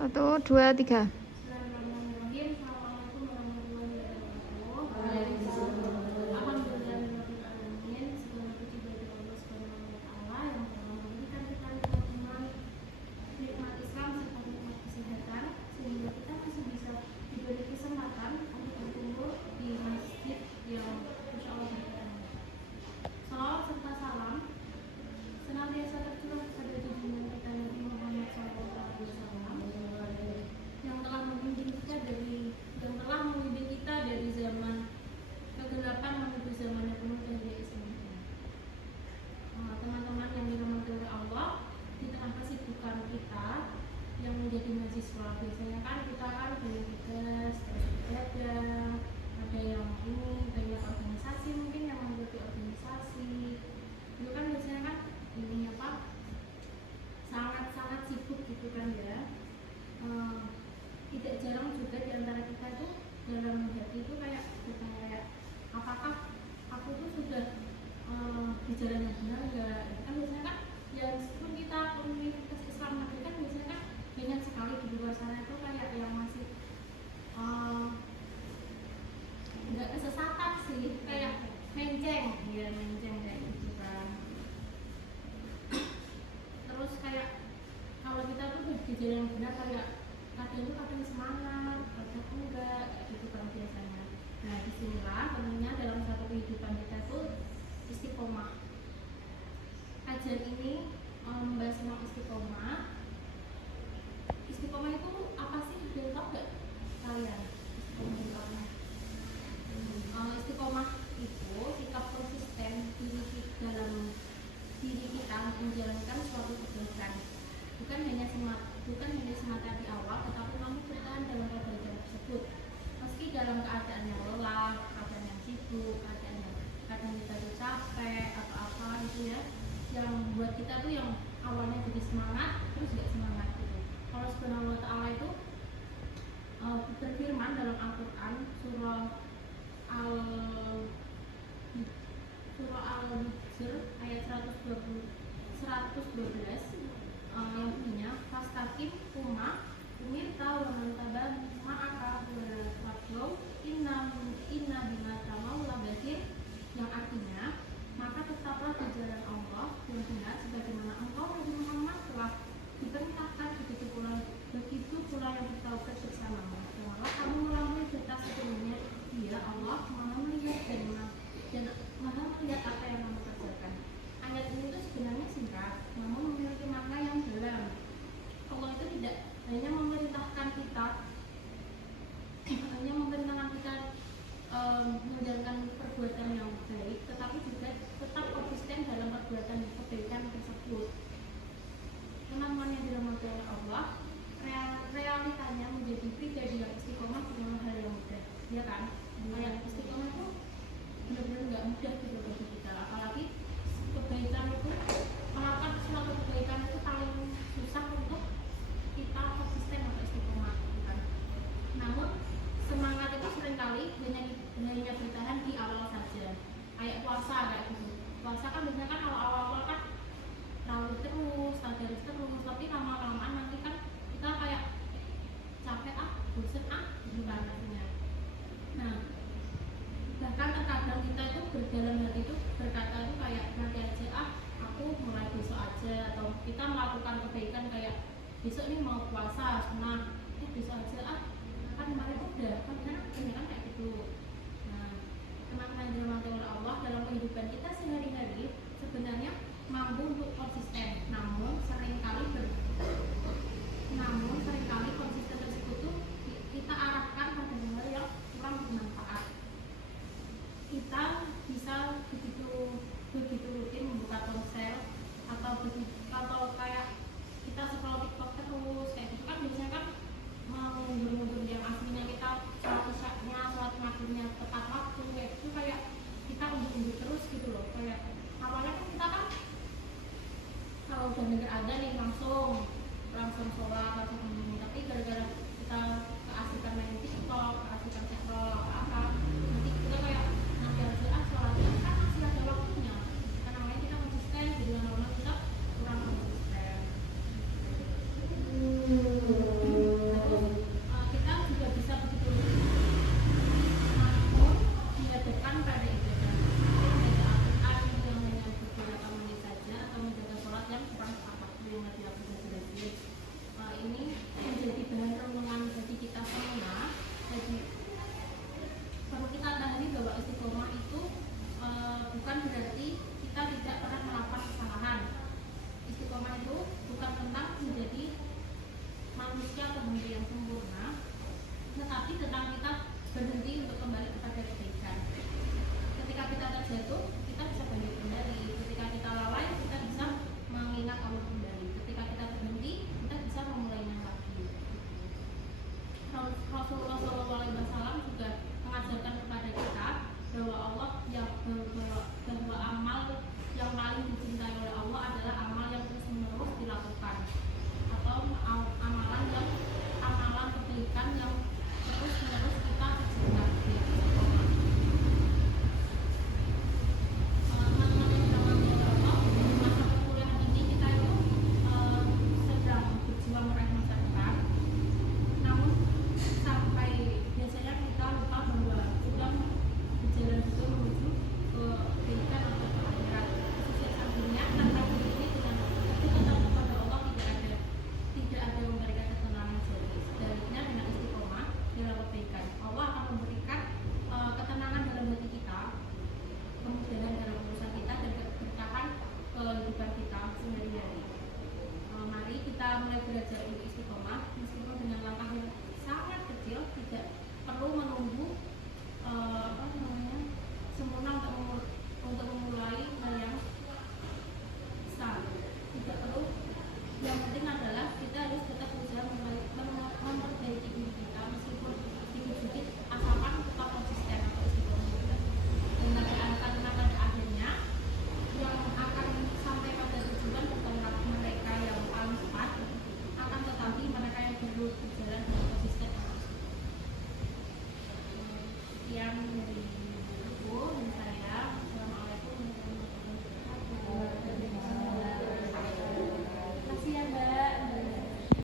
Satu, dua, tiga. Bismillahirrahmanirrahim. Assalamualaikum warahmatullahi wabarakatuh. Alhamdulillahirabbil alamin. Segala puji bagi Allah Subhanahu wa taala yang telah memberikan kita nikmat iman, nikmat Islam serta nikmat kesehatan sehingga kita masih bisa diberi kesempatan untuk berkumpul di masjid yang insyaallah berbahagia. Salawat serta salam senantiasa tercurah kepada junjungan kita Nabi Muhammad SAW yang telah membimbing kita dari zaman kegelapan menuju zaman yang penuh cahaya Islam. Teman-teman yang dirahmati oleh Allah, di tengah kesibukan kita yang menjadi mahasiswa, biasanya kan kita kan banyak tugas, belajar, ada yang ini banyak organisasi, mungkin yang mengikuti organisasi itu kan biasanya kan ini apa sangat-sangat sibuk gitu kan ya. Tidak jarang juga di antara kita tuh dalam hati itu kayak bertanya apakah aku tuh sudah di jalan yang benar enggak. Kan biasanya kan ya meskipun kita universitas Islam negeri kan biasanya kan banyak sekali di luar sana itu kayak yang masih enggak kesesatan sih, kayak menceng kayak gitu kan. Terus kayak kalau kita tuh di jalan yang benar kayak kadang semangat, kadang enggak, gitu kan biasanya. Nah disinilah tentunya dalam satu kehidupan kita tuh istiqomah. Kajian ini membahas tentang istiqomah. Istiqomah itu apa sih? Udah tahu nggak kalian? Istiqomah itu sikap konsisten dalam diri kita menjalankan suatu kebaikan. Bukan hanya semata di awal, tetapi mampu bertahan dalam kebaikan tersebut. Meski dalam keadaan yang lelah, keadaan yang sibuk, keadaan yang kadang kita tuh capek atau apa gitu ya, yang buat kita tuh yang awalnya jadi semangat, terus gak semangat gitu. Allah Subhanahu wa taala itu berfirman dalam Al-Quran surah Al-Hijr ayat 112 yang bunyinya fastaqim umma umirta wa man tabi'a ma'aka wa inna bima ta'malu basir, yang artinya maka tetaplah di jalan Allah yang benar sebagaimana engkau Nabi Muhammad telah diperintahkan, begitu pula yang bertaubat bersamamu. Janganlah kamu melampaui batas sepenuhnya. Dia Allah Maha melihat dan Maha melihat apa yang kamu kerjakan. Ayat ini tuh sebenarnya singkat, namun memiliki makna yang dalam. Allah itu tidak hanya memerintahkan kita menjalankan perbuatan yang baik, tetapi juga tetap konsisten dalam perbuatan kebaikan tersebut. Teman-teman yang dirahmati oleh Allah, realitanya menjadi pribadi yang istiqomah bukanlah hal yang mudah, ya kan? Yang istiqomah itu benar-benar nggak mudah gitu bagi kita, apalagi kebaikan itu, melakukan suatu kebaikan itu paling susah untuk kita konsisten atau istiqomah kan? Namun semangat itu seringkali hanya bertahan di awal saja, kayak puasa kayak gitu. Puasa kan biasanya kan awal-awal kan tahu terus, tapi lama-lamaan nanti kan kita kayak capek bosen gitu kan artinya. Nah bahkan terkadang kita itu dalam hati itu berkata itu kayak nanti aja aku mulai besok aja, atau kita melakukan kebaikan kayak besok nih mau puasa sunnah, besok aja kan kemarin udah kan kayak gitu. Nah teman-teman yang dirahmati oleh Allah, dalam kehidupan kita sehari-hari sebenarnya mampu untuk konsisten, namun seringkali konsisten tersebut tuh kita arahkan pada hal yang kurang bermanfaat. Kita bisa begitu rutin membuka ponsel atau kayak kita scroll TikTok terus kayak gitu kan, biasanya kan mengundur yang aslinya kita sholat maghribnya tepat waktu kayak itu, kayak kita undur terus gitu loh. Kayak awalnya kan kita kan kalau udah denger ada nih langsung tidak ada yang memberikan ketenangan sejati. Sebaliknya dengan istiqomah dalam kebaikan, Allah akan memberikan ketenangan dalam hati kita, kemudahan dalam urusan kita, dan keberkahan kehidupan kita sehari-hari. Mari kita mulai belajar